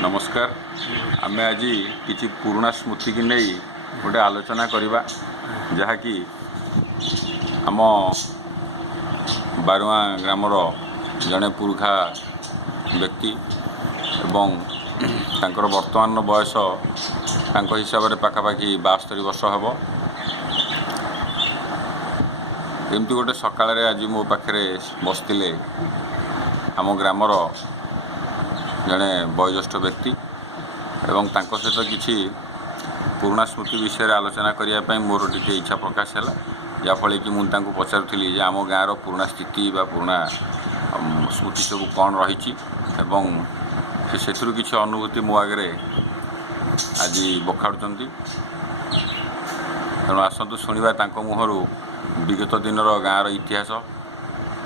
नमस्कार। आम आज किसी पुराना स्मृति की नहीं गोटे आलोचना करवा जहाँकि आम बारुआ ग्रामर जड़े पुरुखा व्यक्ति एवं तांकर वर्तमान बयस हिसाब से पाखापाखि 72 वर्ष हम। एमती गोटे सकाल आज मो पाखे बसते आम ग्रामर जड़े वयोज्येष्ठ व्यक्ति एवं तांको सहित किसी पुराना स्मृति विषय आलोचना करने मोर टी इच्छा प्रकाश है जहाँफल कि मुझे पचारूली जे आम गाँव पुराना स्थिति बा पुराना स्मृति सब कौन रही से किसी अनुभूति मो आगे आज बखाड़ुंट तेणु आसतु शुणा मुहर विगत दिन गाँव इतिहास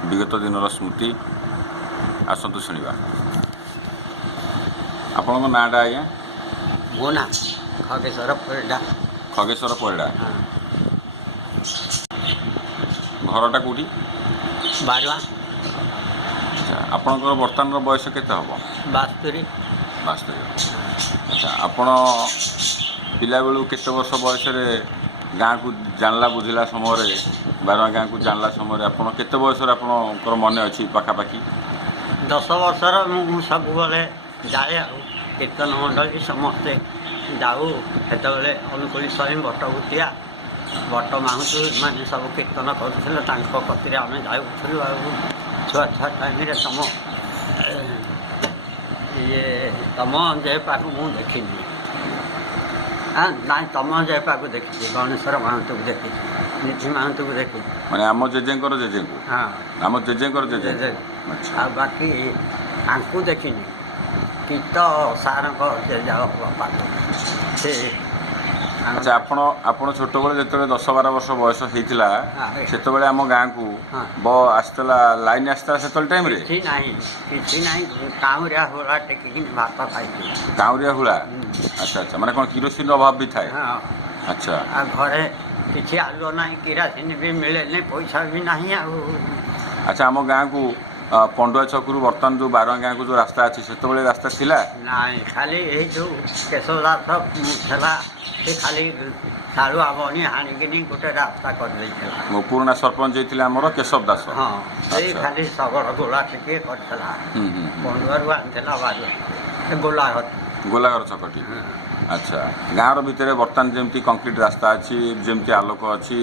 विगत दिन स्मृति आसतु शुणा। आपन नाटा आज्ञा मो ना खगेश्वर परिडा। खगेश्वर परिडा घरटा कौटी बारुआ। अच्छा आपणकर बर्तमान बयस केते हम 72। अच्छा आपण पिला बेलू केते वर्ष बयस गाँ को जानला बुझिला समय बारुआ गाँ को जानला समय आपण केते बयस आपणकर मन अच्छी पाखापाखि 10 वर्षर मु सब बेले जाए कीर्तन मंडली समस्ते जाऊ से अनुकूल स्वयं भट्टभूतिया भट्ट माहुतु मैंने सब कीर्तन करुले कति आम जाऊँ छुआ छुआ टाइम तुम ये तुम जेपा को मुझे देखनी हाँ ना तुम जेपा को देखी गणेश्वर माहुतु को देखी निधि माहुतु को देखी माने आम जेजेंकर जेजे को हाँ आम जेजेंकर जेजे आ बाकी आंकु देखनी कीट सार बापा से। अच्छा आपण छोट बेले जो 10-12 वर्ष बयस होता से आम गाँ को आसला लाइन आसला से टाइम कि काउरिया हुला टेक भात खाई काउरिया हुला। अच्छा अच्छा माने कौन किरोसिन अभाव भी थाए। अच्छा आ घरे किसी आलू ना किरासिन भी मिले पैसा भी नहीं। अच्छा आम गाँ को पंडुआ छकरू बर्तमान जो बारुआ गाँ को जो रास्ता अच्छी से रास्ता थिला नाई खाली ये जो केशव दास था खाली साड़ुआ बनी हाणिकी गोटे रास्ता कर पुराना सरपंच आमर केशव दास। हाँ खाली शगर गोला टे कर पंडुआरू आना बारुआ गोलाघर छकटी। अच्छा गाँव भितर बर्तमान जमी कंक्रीट रास्ता अच्छी जमी आलोक अच्छी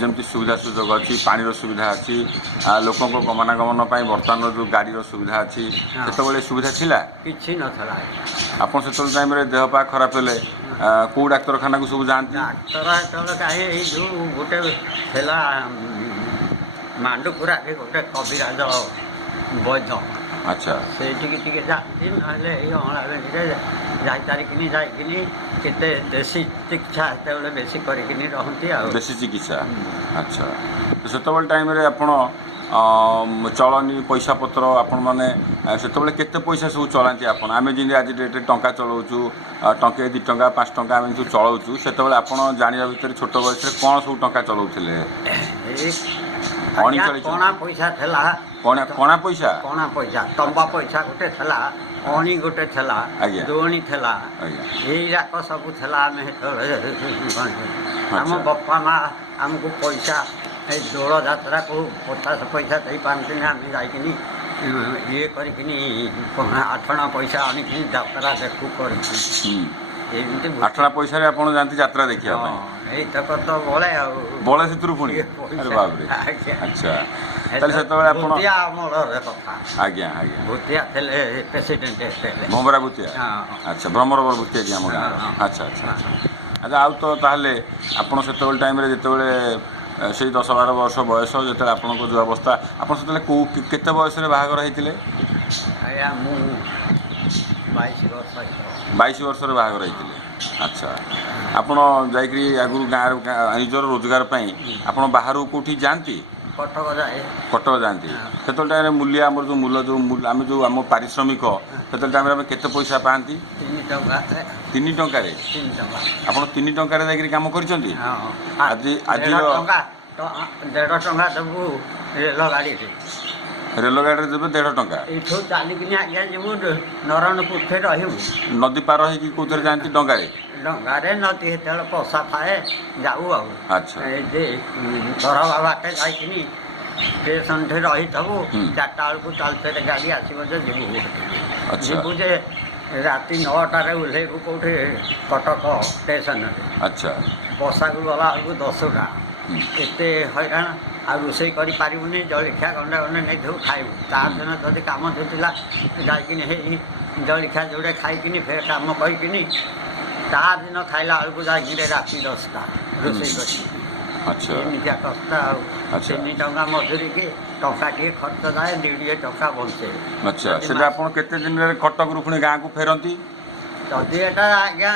जमी सुविधा सुजोग अच्छी पानी सुविधा अच्छी लोकों गमनागमन बर्तमान जो गाड़ी सुविधा अच्छी से सुविधा थिला किसी नथला। आपन से टाइम देह पा खराब हेले कौ डाक्तरखाना को सब जाती डाक्तर कहीं जो गोटे मांडुपुरा के गोटे कविराज वैद्य। अच्छा से जाती ना जाइतारिकिनी जाइकिनी केते देशी चिकित्सा से बेसी करिकिनी रहंती आ देशी चिकित्सा। अच्छा तो सेतबल टाइम रे आपण चलनी पैसा पत्र आपण माने सेतबले केते पैसा सब चलांती आपण आमे जिंदे आज डेट टंका चलाउचु टंके 2 टंका 5 टंका आमे सब चलाउचु सेतबले आपण जानिया भीतर छोट बयस रे कोन सब टंका चलाउथिले कोना पैसा थला कोना पैसा तंबा पैसा गोटे थला अणी गोटे थला दोणी थला यहीराक सब थला आम बापा माँ आमको पैसा दौड़ यात्रा को 50 पैसा दे पारती आम जाइकिनी ये करकिनी 8 पैसा आनिकिनी यात्रा देखू कर 8 पैसा आप जाती यात्रा देखिए तक तो बड़े बड़े से पुणी अरे बाप रे। अच्छा आज्ञा आज्ञा भूतिया प्रेसिडेंट भमरा भूतिया। अच्छा भ्रमरवर भूतिया जी आम गाँव। अच्छा अच्छा अच्छा आउ तो ताहले आपण से टाइम जिते से 10-12 वर्ष बयस जो आपण जो अवस्था आप केते बयस बाहागर होते 22 वर्ष बाहागर होते। अच्छा आपण जाकरी आगु गाँव निजर रोजगार आप बाहर कौटी जाती कटक जाती से टाइम मूल्य आम जो मूल जो आम जो आम पारिश्रमिक से टाइम केते पैसा पाती 3 टंका आप 3 टंका कम कर आज 1.5 टंका देबू रेल गाड़ी ରେଲଗାଡ଼ିରେ ଯିବେ 1.5 ଟଙ୍କା। ଏଇଠୁ ଚାଲିକିନି ଆଜ୍ଞା ଯିବୁ ନରଣପୁରରେ ରହିବୁ। ନଦୀ ପାର ହେଇକି କୋଉଥିରେ ଯାଆନ୍ତି ଡଙ୍ଗାରେ? ଡଙ୍ଗାରେ ନଦୀ ଯେତେବେଳେ ପଶା ଥାଏ ଯାଉ ଆଉ। ଆଚ୍ଛା। ଏଇଠି ଧରବା ବାଟେ ଯାଇକିନି ଷ୍ଟେସନଠି ରହିଥିବୁ। ହୁଁ। 4ଟା ବେଳକୁ ତାଲଚେର ଗାଡ଼ି ଆସିବ ଯେ ଯିବୁ। ଆଚ୍ଛା। ଯିବୁ ଯେ ରାତି 9ଟାରେ ଓହ୍ଲେଇବୁ କେଉଁଠି କଟକ ଷ୍ଟେସନରେ। ଆଚ୍ଛା। ବସାକୁ ଗଲା ବେଳକୁ 10ଟା। ହୁଁ। ଏତେ ହଇରାଣ ଆଉ ରୋଷେଇ କରିପାରିବୁନି। ଜଳଖିଆ ଗଣ୍ଡେ ଗଣ୍ଡେ ନେଇଥିବୁ ଖାଇବୁ। ତା ଦିନ ଯଦି କାମ ଥିଲା ଯାଇକିନି ହେଇ ଜଳଖିଆ ଯୋଡ଼େ ଖାଇକିନି ଫେର କାମ କରିକିନି ତା ଦିନ ଖାଇଲା ବେଳକୁ ଯାଇକିନି ରାତି 10ଟା ରୋଷେଇ କରିକି। ଆଚ୍ଛା। ଏମିତିଆ କଷ୍ଟ ଆଉ। ଆଚ୍ଛା। 3 ଟଙ୍କା ମଜୁରିକି ଟଙ୍କାଟିଏ ଖର୍ଚ୍ଚ ଯାଏ 2 ଟଙ୍କା ବଞ୍ଚେ। ଆଚ୍ଛା। ସେଟା ଆପଣ କେତେ ଦିନରେ କଟକରୁ ପୁଣି ଗାଁକୁ ଫେରନ୍ତି? ଯଦି ଏଟା ଆଜ୍ଞା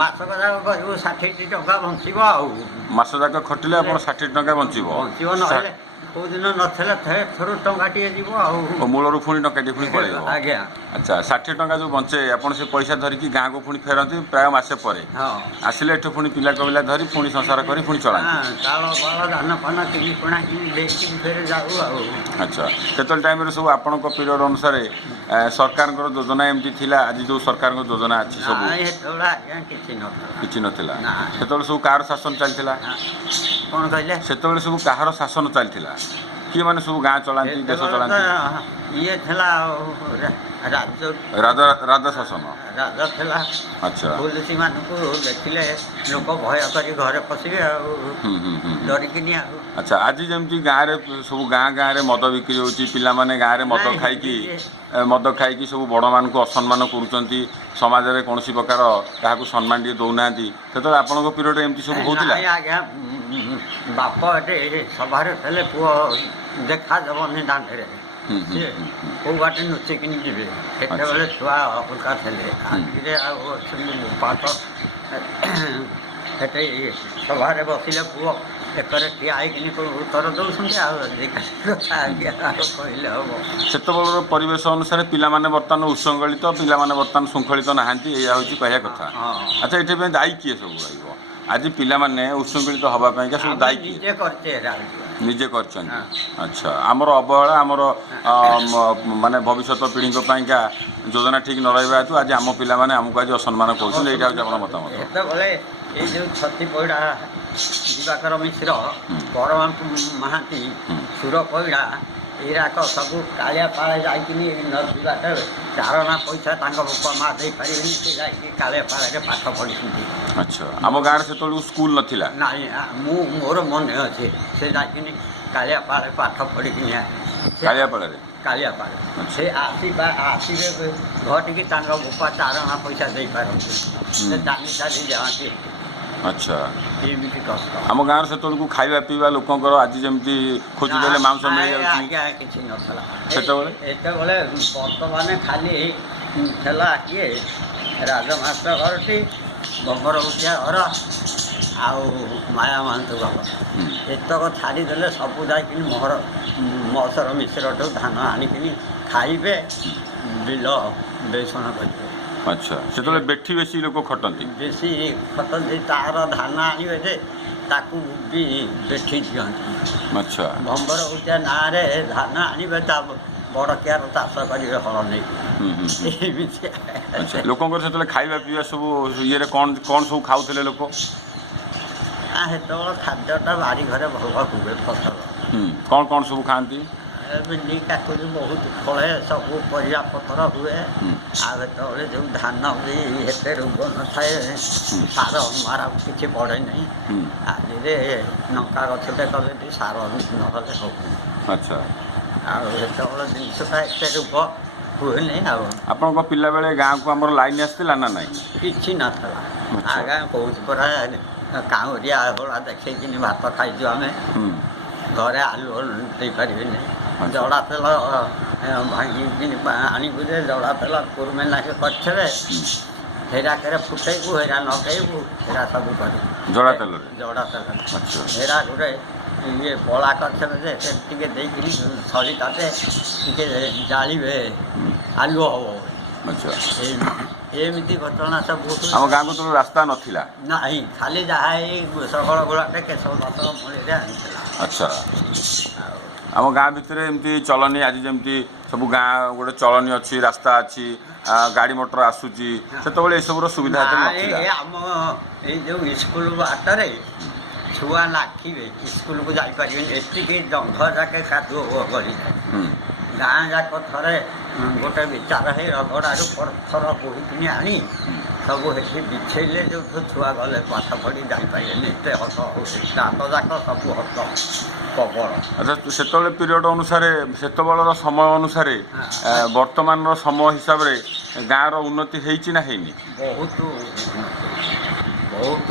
ମାସକ ଯାକ କରିବୁ 60ଟି ଟଙ୍କା ବଞ୍ଚିବ ଆଉ। ମାସ ଯାକ ଖଟିଲେ ଆପଣ 60 ଟଙ୍କା ବଞ୍ଚିବ। ବଞ୍ଚିବ ନହେଲେ କେଉଁଦିନ ନଥିଲେ ଥରୁ ଟଙ୍କାଟିଏ ଯିବ ଆଉ। ଓ ମୂଳରୁ ପୁଣି ଟଙ୍କାଟିଏ ପୁଣି ପଳେଇବ। ଆଜ୍ଞା। ଆଚ୍ଛା। 60 ଟଙ୍କା ଯେଉଁ ବଞ୍ଚେ ଆପଣ ସେ ପଇସା ଧରିକି ଗାଁକୁ ପୁଣି ଫେରନ୍ତି ପ୍ରାୟ ମାସେ ପରେ। ହଁ। ଆସିଲେ ଏଠୁ ପୁଣି ପିଲା କବିଲା ଧରି ପୁଣି ସଂସାର କରି ପୁଣି ଚଳାନ୍ତି। ଚାଳ ଫାଳ ଧାନ ଫାନ କିଣି ପୁଣା କିଣି ଦେଇକିନି ଫେରେ ଯାଉ ଆଉ। ଆଚ୍ଛା। ସେତେବେଳେ ଟାଇମରେ ସବୁ ଆପଣଙ୍କ ପିରିୟଡ଼ ଅନୁସାରେ ସରକାରଙ୍କର ଯୋଜନା ଏମିତି ଥିଲା ଆଜି ଯେଉଁ ସରକାରଙ୍କ ଯୋଜନା ଅଛି ସବୁ? ନାଇଁ ସେତେବେଳେ ଆଜ୍ଞା କିଛି ନଥିଲା। କିଛି ନଥିଲା। ନା। ସେତେବେଳେ ସବୁ କାହାର ଶାସନ ଚାଲିଥିଲା? କ'ଣ କହିଲେ? ସେତେବେଳେ ସବୁ କାହାର ଶାସନ ଚାଲିଥିଲା? କିଏ ମାନେ ସବୁ ଗାଁ ଚଳାନ୍ତି, ଦେଶ ସେତେବେଳେ ଚଳାନ୍ତି? ତ ଇଏ ଥିଲା ରାଜା ଶାସନ। ରାଜା ଥିଲା। ଆଚ୍ଛା। ପୋଲିସମାନଙ୍କୁ ଦେଖିଲେ ଲୋକ ଭୟ କରି ଘରେ ପଶିବେ ଆଉ। ଡରିକିନି ଆଉ। ଆଚ୍ଛା। ଆଜି ଯେମିତି ଗାଁରେ ସବୁ ଗାଁରେ ମଦ ବିକ୍ରି ହେଉଛି, ପିଲାମାନେ ଗାଁରେ ମଦ ଖାଇକି ସବୁ ବଡ଼ମାନଙ୍କୁ ଅସମ୍ମାନ କରୁଛନ୍ତି, ସମାଜରେ କୌଣସି ପ୍ରକାର କାହାକୁ ସମ୍ମାନ ଟିକେ ଦେଉନାହାନ୍ତି, ସେତେବେଳେ ଆପଣଙ୍କ ପିରିୟଡ଼ରେ ଏମିତି ସବୁ ହେଉଥିଲା? ନାଇଁ ଆଜ୍ଞା ବାପ ଏଠି ସଭାରେ ଥିଲେ ପୁଅ ଦେଖାଦେବନି ଦାଣ୍ଡରେ। ସିଏ କେଉଁ ବାଟେ ନୁଚିକିନି ଯିବେ। ସେତେବେଳେ ଛୁଆ ଅଲଗା ଥିଲେ। ଆଜିରେ ଆଉ ଅଛନ୍ତି ବାପ ସେଠି ସଭାରେ ବସିଲେ ପୁଅ ଏକରେ ଠିଆ ହେଇକିନି ଉତ୍ତର ଦେଉଛନ୍ତି ଆଉ ଆଜ୍ଞା କହିଲେ ହେବ। ସେତେବେଳର ପରିବେଶ ଅନୁସାରେ ପିଲାମାନେ ବର୍ତ୍ତମାନ ଉତ୍ସୃଙ୍ଖଳିତ, ପିଲାମାନେ ବର୍ତ୍ତମାନ ଶୃଙ୍ଖଳିତ ନାହାନ୍ତି, ଏଇଆ ହେଉଛି କହିବା କଥା। ଆଚ୍ଛା। ଏଥିପାଇଁ ଦାୟୀ କିଏ ସବୁ ରହିବ? ଆଜି ପିଲାମାନେ ଉତ୍ସୃଙ୍ଖଳିତ ହେବା ପାଇଁକା ସବୁ ଦାୟୀ କିଏ? ନିଜେ କରିଛେ ନିଜେ କରିଛନ୍ତି। ଆଚ୍ଛା। ଆମର ଅବହେଳା, ଆମର ମାନେ ଭବିଷ୍ୟତ ପିଢ଼ିଙ୍କ ପାଇଁକା ଯୋଜନା ଠିକ୍ ନ ରହିବା ହେତୁ ଆଜି ଆମ ପିଲାମାନେ ଆମକୁ ଆଜି ଅସମ୍ମାନ କରୁଛନ୍ତି, ଏଇଟା ହେଉଛି ଆପଣଙ୍କ ମତାମତ? ସେତେବେଳେ ଏଇ ଯେଉଁ ଛତି ପଇଡ଼ା, ଦିବାକର ମିଶ୍ର, ପରମା ମହାନ୍ତି, ସୁର ପଇଡ଼ା ଏଇରାକ ସବୁ କାଳିଆ ପାଳେ ଯାଇକିନି ନଦୀ ବାଟେ ଚାରଣା ପଇସା ତାଙ୍କ ବାପା ମା ଦେଇପାରିବେନି, ସେ ଯାଇକି କାଳିଆ ପାଳରେ ପାଠ ପଢ଼ିଛନ୍ତି। ଆଚ୍ଛା। ଆମ ଗାଁରେ ସେତେବେଳକୁ ସ୍କୁଲ ନଥିଲା? ନାଇଁ ମୋର ମନେ ଅଛି ସେ ଯାଇକିନି କାଳିଆ ପାଳେ ପାଠ ପଢ଼ିକିନି କାଳିଆପାଳରେ ସେ ଆସିବେ ଘଟିକି ତାଙ୍କ ବାପା ଚାରଣା ପଇସା ଦେଇପାରନ୍ତି, ସେ ଚାଲି ଯାଆନ୍ତି। ଆଚ୍ଛା। ଏମିତି କଷ୍ଟ। ଆମ ଗାଁରେ ସେତେବେଳକୁ ଖାଇବା ପିଇବା ଲୋକଙ୍କର ଆଜି ଯେମିତି ଖୋଜିଦେଲେ ମାଂସ ମିଳିଯାଉଛି, ଆଜ୍ଞା କିଛି ନଥିଲା ସେତେବେଳେ? ଏତେବେଳେ ବର୍ତ୍ତମାନ ଖାଲି ଥିଲା କିଏ ରାଜମାଷ୍ଟର ଘରଟି, ଗୋବର ଉଠିଆ ଘର ଆଉ ମାୟା ମହାନ୍ତ ଘର। ଏତକ ଛାଡ଼ିଦେଲେ ସବୁ ଯାଇକିନି ମହସର ମିଶ୍ରଠୁ ଧାନ ଆଣିକିନି ଖାଇବେ, ବିଲ ବେସନ କରିବେ। ଆଚ୍ଛା। ସେତେବେଳେ ବେଠି ବେଶୀ ଲୋକ ଖଟନ୍ତି? ବେଶୀ ଖଟନ୍ତି। ତାର ଧାନ ଆଣିବେ ଯେ ତାକୁ ବି ବେଠି ଦିଅନ୍ତି। ଆଚ୍ଛା। ଭମ୍ବର ଉଚ୍ଚା ନାଁରେ ଧାନ ଆଣିବେ, ତା ବଡ଼ କିଆର ଚାଷ କରିବେ ହଳ ନେଇକି। ଏମିତି। ଆଚ୍ଛା। ଲୋକଙ୍କର ସେତେବେଳେ ଖାଇବା ପିଇବା ସବୁ ଇଏରେ କ'ଣ ସବୁ ଖାଉଥିଲେ ଲୋକ? ସେତେବେଳେ ଖାଦ୍ୟଟା ବାଡ଼ି ଘରେ ଭଲ ହୁଏ ଫସଲ। କ'ଣ ସବୁ ଖାଆନ୍ତି? ଭେଣ୍ଡି କାକୁଡ଼ି ବହୁତ ଫଳେ, ସବୁ ପରିବା ପତ୍ର ହୁଏ। ଆଉ ସେତେବେଳେ ଯେଉଁ ଧାନ ବି ଏତେ ରୋଗ ନଥାଏ, ସାର ମାରା କିଛି ପଡ଼େ ନାହିଁ। ଆଜିରେ ଲଙ୍କା ଗଛଟେ କଲେ ବି ସାର ନହେଲେ ହେଉନି। ଆଚ୍ଛା। ଆଉ ସେତେବେଳେ ଜିନିଷଟା ଏତେ ରୋଗ ହୁଏନି ଆଉ। ଆପଣଙ୍କ ପିଲାବେଳେ ଗାଁକୁ ଆମର ଲାଇନ୍ ଆସିଥିଲା ନା ନାହିଁ? କିଛି ନଥିଲା। ଆଜ୍ଞା କହୁଛି ପରା କାଉଁରିଆ ଭଳିଆ ଦେଖେଇକିନି ଭାତ ଖାଇଛୁ ଆମେ। ଘରେ ଆଲୁଅ ଦେଇପାରିବେନି। ଜଡ଼ା ତେଲ ଭାଙ୍ଗିକିନି ଆଣିବୁ ଯେ ଜଡ଼ା ତେଲ କୁର୍ମେ ନାକେ କରିଥିବେ, ହେରାକରେ ଫୁଟେଇବୁ, ହେରା ଲଗେଇବୁ, ହେରା ସବୁ କରିବୁ ଜଡ଼ା ତେଲରେ। ହେରା ଗୋଟେ ଇଏ ବଳା କରିଥିବେ ଯେ ସେ ଟିକେ ଦେଇକିନି ସଳିତାଟେ ଟିକେ ଜାଳିବେ, ଆଲୁଅ ହେବ। ଆଚ୍ଛା। ଏମିତି ଘଟଣା ସବୁ। ଆମ ଗାଁକୁ ତ ରାସ୍ତା ନଥିଲା? ନାହିଁ, ଖାଲି ଯାହା ଏଇ ସକଳ ଗୋଳାଟେ କେଶବ ଦାସ ମୂଳିରେ ଆଣିଥିଲା। ଆଚ୍ଛା। ଆମ ଗାଁ ଭିତରେ ଏମିତି ଚଳନି ଆଜି ଯେମିତି ସବୁ ଗାଁ ଗୋଟେ ଚଳନି ଅଛି ରାସ୍ତା ଅଛି ଗାଡ଼ି ମଟର ଆସୁଛି ସେତେବେଳେ ଏସବୁର ସୁବିଧା ଏତେ ନଥିଲା। ଆମ ଏଇ ଯେଉଁ ସ୍କୁଲ ବାଟରେ ଛୁଆ ଲାଖିବେ ସ୍କୁଲକୁ ଯାଇପାରିବେନି ଏତିକି ଜଙ୍ଘ ଯାକେ କାଦୁଅ ଗଳିଥାଏ। ଗାଁ ଯାକ ଥରେ ଗୋଟେ ବିଚାର ହେଇ ରଗଡ଼ାରୁ ପଥର ବୋହିକିନି ଆଣି ସବୁ ଏଠି ବିଛେଇଲେ ଯେଉଁଠୁ ଛୁଆ ଗଲେ ପାଠ ପଢ଼ି ଯାଇପାରିଲେନି ଏତେ ହସ ହେଉଛି ଦାନ୍ତ ଯାକ ସବୁ ହସ ପ୍ରବଳ। ଆଚ୍ଛା ସେତେବେଳେ ପିରିୟଡ଼ ଅନୁସାରେ ସେତେବେଳର ସମୟ ଅନୁସାରେ ବର୍ତ୍ତମାନର ସମୟ ହିସାବରେ ଗାଁର ଉନ୍ନତି ହେଇଛି ନା ହେଇନି? ବହୁତ ବହୁତ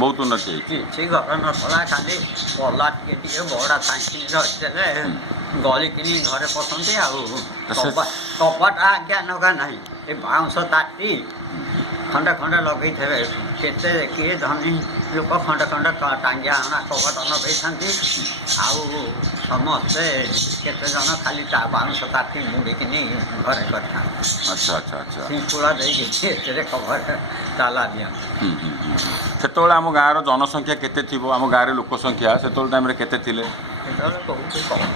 ବହୁତ ଉନ୍ନତି ହେଇଛି। କିଛି ଘର ନଥିଲା ଖାଲି ପଲା ଟିକେ ଟିକେ ବଡ଼ା ସାଇକିନି ରହିଥିଲେ ଗଳିକିନି ଘରେ ପଶନ୍ତି ଆଉ କବାଟା ଆଜ୍ଞା ନଗା ନାହିଁ ଏ ବାଉଁଶ ତାଟି ଖଣ୍ଡେ ଖଣ୍ଡେ ଲଗେଇଥିବେ କେତେ କିଏ ଧନୀ ଲୋକ ଖଣ୍ଡେ ଖଣ୍ଡେ ଟାଙ୍ଗିଆ ହଣା କବାଟ ଲଗେଇଥାନ୍ତି ଆଉ ସମସ୍ତେ କେତେଜଣ ଖାଲି ତା ବାଉଁଶ ତାଟି ମୁଡ଼ିକିନି ଘରେ କରିଥାନ୍ତି। ଆଚ୍ଛା ଆଚ୍ଛା ଆଚ୍ଛା ପିଙ୍କୁଳା ଦେଇକି ଏଥିରେ କବାଟ ତାଲା ଦିଅନ୍ତି। ସେତେବେଳେ ଆମ ଗାଁର ଜନସଂଖ୍ୟା କେତେ ଥିବ? ଆମ ଗାଁରେ ଲୋକ ସଂଖ୍ୟା ସେତେବେଳେ ଟାଇମ୍ରେ କେତେ ଥିଲେ? ସେତେବେଳେ ବହୁତ କମ୍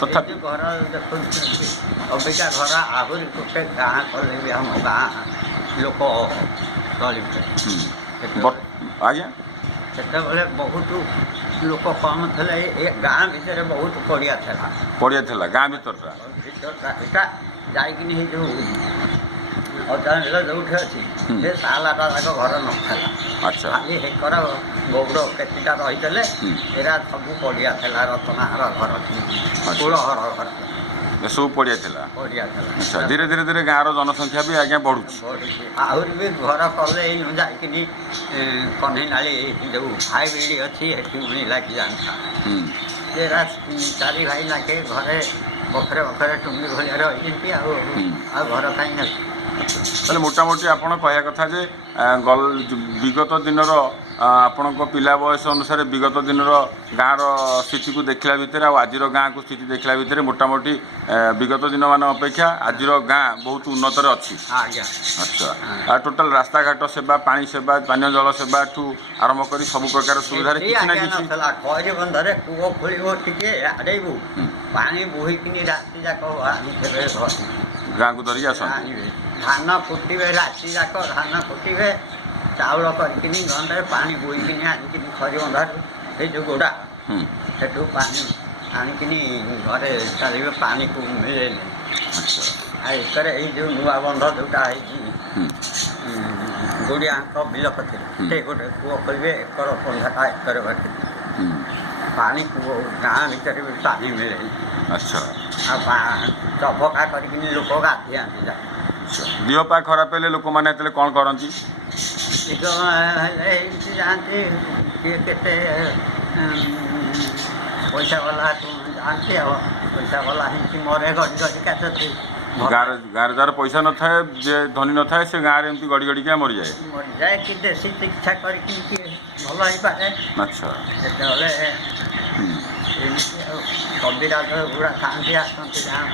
ତଥାପି ଘର ଦେଖୁଛନ୍ତି ଅବିକା ଘର ଆହୁରି ଗୋଟେ ଗାଁ କଲେ ବି ଆମ ଗାଁ ଲୋକ ଚଳିବେ। ଆଜ୍ଞା ସେତେବେଳେ ବହୁତ ଲୋକ କମ୍ ଥିଲେ ଏ ଗାଁ ଭିତରେ ବହୁତ ପଡ଼ିଆ ଥିଲା। ପଡ଼ିଆ ଥିଲା ଗାଁ ଭିତରଟା ଏଟା ଯାଇକିନି ଏଇ ଯେଉଁ ଅଜାଣିଲ ଯେଉଁଠି ଅଛି ସେ ସାଲାଟା ଯାକ ଘର ନଥିଲା। ଆଚ୍ଛା ଖାଲି ହେକର ଗୌଡ଼ କେତିଟା ରହିଥିଲେ ଏରା ସବୁ ପଡ଼ିଆ ଥିଲା ରତନାହାର ଘର କୁଳହର ଘର ଏସବୁ ପଡ଼ିଆ ଥିଲା। ପଡ଼ିଆ ଥିଲା। ଆଚ୍ଛା ଧୀରେ ଧୀରେ ଧୀରେ ଗାଁର ଜନସଂଖ୍ୟା ବି ଆଜ୍ଞା ବଢ଼ୁଛି। ଆହୁରି ବି ଘର କଲେ ଏଇ ଯାଇକିନି କହ୍ନେଇନାଳି ଯେଉଁ ହାଇବ୍ରିଡ଼ ଅଛି ସେଠି ପୁଣି ଲାଗି ଯାଆନ୍ତା ସେରା ଚାରି ଭାଇ ଲାଗେ ଘରେ ବଖରେ ବଖରେ ଟୁଙ୍ଗି ଭଳିଆ ରହିଛନ୍ତି ଆଉ ଘର କାହିଁ ଅଛି। ତାହେଲେ ମୋଟାମୋଟି ଆପଣ କହିବା କଥା ଯେ ବିଗତ ଦିନର ଆପଣଙ୍କ ପିଲା ବୟସ ଅନୁସାରେ ବିଗତ ଦିନର ଗାଁର ସ୍ଥିତିକୁ ଦେଖିଲା ଭିତରେ ଆଉ ଆଜିର ଗାଁକୁ ସ୍ଥିତି ଦେଖିଲା ଭିତରେ ମୋଟାମୋଟି ବିଗତ ଦିନମାନ ଅପେକ୍ଷା ଆଜିର ଗାଁ ବହୁତ ଉନ୍ନତରେ ଅଛି। ଆଜ୍ଞା ଆଚ୍ଛା ଆଉ ଟୋଟାଲ ରାସ୍ତାଘାଟ ସେବା ପାଣି ସେବା ପାନୀୟ ଜଳ ସେବାଠୁ ଆରମ୍ଭ କରି ସବୁ ପ୍ରକାର ସୁବିଧାରେ କିଛି ନା କିଛି ଖଇରି ବନ୍ଧରେ କୂଅ ଖୋଳିବ ଟିକେ ଆଡ଼େଇବୁ ପାଣି ବୋହିକିନି ରାତି ଯାକ ଆଣିଥିବେ ଗାଁକୁ ଧରିକି ଆସନ୍ତି। ଧାନ ଫୁଟିବେ ରାତି ଯାକ ଧାନ ଫୁଟିବେ ଚାଉଳ କରିକିନି ଗଣ୍ଡରେ ପାଣି ବୋହିକିନି ଆଣିକିନି ଖରି ବନ୍ଧରୁ ସେଇ ଯେଉଁ ଗୋଡ଼ା ସେଠୁ ପାଣି ଆଣିକିନି ଘରେ ଚାଲିବେ ପାଣିକୁ ମିଳେନି। ଆଉ ଏକରେ ଏଇ ଯେଉଁ ନୂଆ ବନ୍ଧ ଯେଉଁଟା ହେଇଛି ଗୁଡ଼ିଆଙ୍କ ବିଲ କତିରେ ସେ ଗୋଟେ କୂଅ ଖୋଳିବେ ଏକର ପଞ୍ଝାଟା ଏକରେ ବାଟିବେ ପାଣି କୂଅ ଗାଁ ଭିତରେ ବି ପାଣି ମିଳେନି। ଆଚ୍ଛା ଆଉ ଚବକା କରିକିନି ଲୋକ ଗାଧୋଇଆନ୍ତି ଯାଏ। ଦେହ ପା ଖରାପ ହେଲେ ଲୋକମାନେ ହେଲେ କ'ଣ କରନ୍ତି? ହେଲେ ଏମିତି ଯାଆନ୍ତି କିଏ କେତେ ପଇସା ବାଲା ଯାଆନ୍ତି ଆଉ ପଇସା ବାଲା ହେଇକି ମରେ ଗଡ଼ି ଗଡ଼ିକା ଯଦି ଗାଁରେ ଯାହାର ପଇସା ନଥାଏ ଯେ ଧନୀ ନଥାଏ ସେ ଗାଁରେ ଏମିତି ଗଡ଼ି ଗଡ଼ିକା ମରିଯାଏ କି ଦେଶୀ ଚିକିତ୍ସା କରିକି କିଏ ଭଲ ହେଇପାରେ। ଆଚ୍ଛା ସେତେବେଳେ ଏମିତି ଆଉ କବିରାଜ ଗୁଡ଼ା ଥାଆନ୍ତି ଆସନ୍ତି ଗାଁ।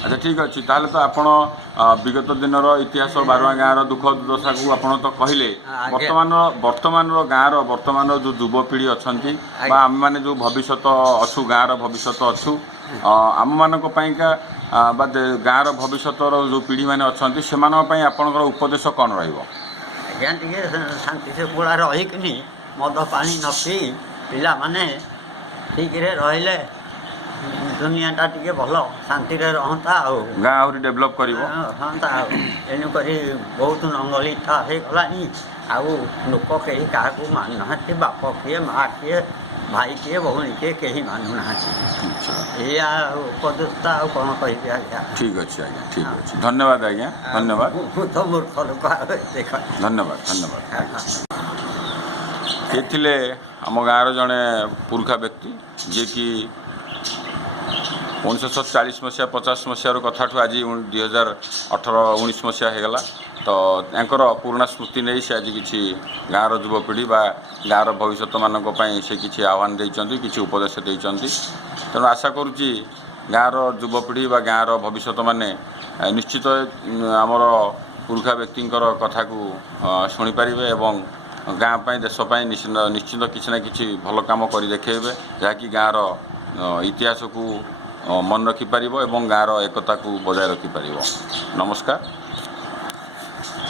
ଆଚ୍ଛା ଠିକ୍ ଅଛି ତାହେଲେ ତ ଆପଣ ବିଗତ ଦିନର ଇତିହାସ ବାରୁଆଁ ଗାଁର ଦୁଃଖ ଦୁର୍ଦଶାକୁ ଆପଣ ତ କହିଲେ ବର୍ତ୍ତମାନର ଗାଁର ବର୍ତ୍ତମାନର ଯେଉଁ ଯୁବପିଢ଼ି ଅଛନ୍ତି ବା ଆମେମାନେ ଯେଉଁ ଭବିଷ୍ୟତ ଅଛୁ ଗାଁର ଭବିଷ୍ୟତ ଅଛୁ ଆମମାନଙ୍କ ପାଇଁକା ବା ଗାଁର ଭବିଷ୍ୟତର ଯେଉଁ ପିଢ଼ିମାନେ ଅଛନ୍ତି ସେମାନଙ୍କ ପାଇଁ ଆପଣଙ୍କର ଉପଦେଶ କ'ଣ ରହିବ? ଆଜ୍ଞା ଟିକେ ଶାନ୍ତି ଶୃଙ୍ଖଳା ରହିକିନି ମଦ ପାଣି ନ ପିଇ ପିଲାମାନେ ଠିକରେ ରହିଲେ ଦୁନିଆଟା ଟିକେ ଭଲ ଶାନ୍ତିରେ ରହନ୍ତା ଆଉ ଗାଁ ଆହୁରି ଡେଭଲପ୍ କରିବ ରହନ୍ତା ଆଉ ତେଣୁକରି ବହୁତ ନଙ୍ଗଲିଟା ହେଇଗଲାଣି ଆଉ ଲୋକ କେହି କାହାକୁ ମାନୁନାହାନ୍ତି ବାପ କିଏ ମା କିଏ ଭାଇ କିଏ ଭଉଣୀ କିଏ କେହି ମାନୁନାହାନ୍ତି। ଏଇଆ ଉପଦେଶଟା ଆଉ କ'ଣ କହିବି ଆଜ୍ଞା। ଠିକ୍ ଅଛି ଆଜ୍ଞା ଠିକ୍ ଅଛି ଧନ୍ୟବାଦ ଆଜ୍ଞା ଧନ୍ୟବାଦ। ମୁଁ ତ ମୂର୍ଖ ଲୋକ ଧନ୍ୟବାଦ ଧନ୍ୟବାଦ। ଏ ଥିଲେ ଆମ ଗାଁର ଜଣେ ପୁରୁଖା ବ୍ୟକ୍ତି ଯିଏକି 1940 ମସିହା 50 ମସିହାର କଥାଠୁ ଆଜି 2018-19 ମସିହା ହେଇଗଲା ତ ତାଙ୍କର ପୁରୁଣା ସ୍ମୃତି ନେଇ ସେ ଆଜି କିଛି ଗାଁର ଯୁବପିଢ଼ି ବା ଗାଁର ଭବିଷ୍ୟତମାନଙ୍କ ପାଇଁ ସେ କିଛି ଆହ୍ୱାନ ଦେଇଛନ୍ତି କିଛି ଉପଦେଶ ଦେଇଛନ୍ତି। ତେଣୁ ଆଶା କରୁଛି ଗାଁର ଯୁବପିଢ଼ି ବା ଗାଁର ଭବିଷ୍ୟତମାନେ ନିଶ୍ଚିତ ଆମର ପୁରୁଖା ବ୍ୟକ୍ତିଙ୍କର କଥାକୁ ଶୁଣିପାରିବେ ଏବଂ ଗାଁ ପାଇଁ ଦେଶ ପାଇଁ ନିଶ୍ଚିତ କିଛି ନା କିଛି ଭଲ କାମ କରି ଦେଖାଇବେ, ଯାହାକି ଗାଁର ଇତିହାସକୁ ମନେ ରଖିପାରିବ ଏବଂ ଗାଁର ଏକତାକୁ ବଜାୟ ରଖିପାରିବ। ନମସ୍କାର।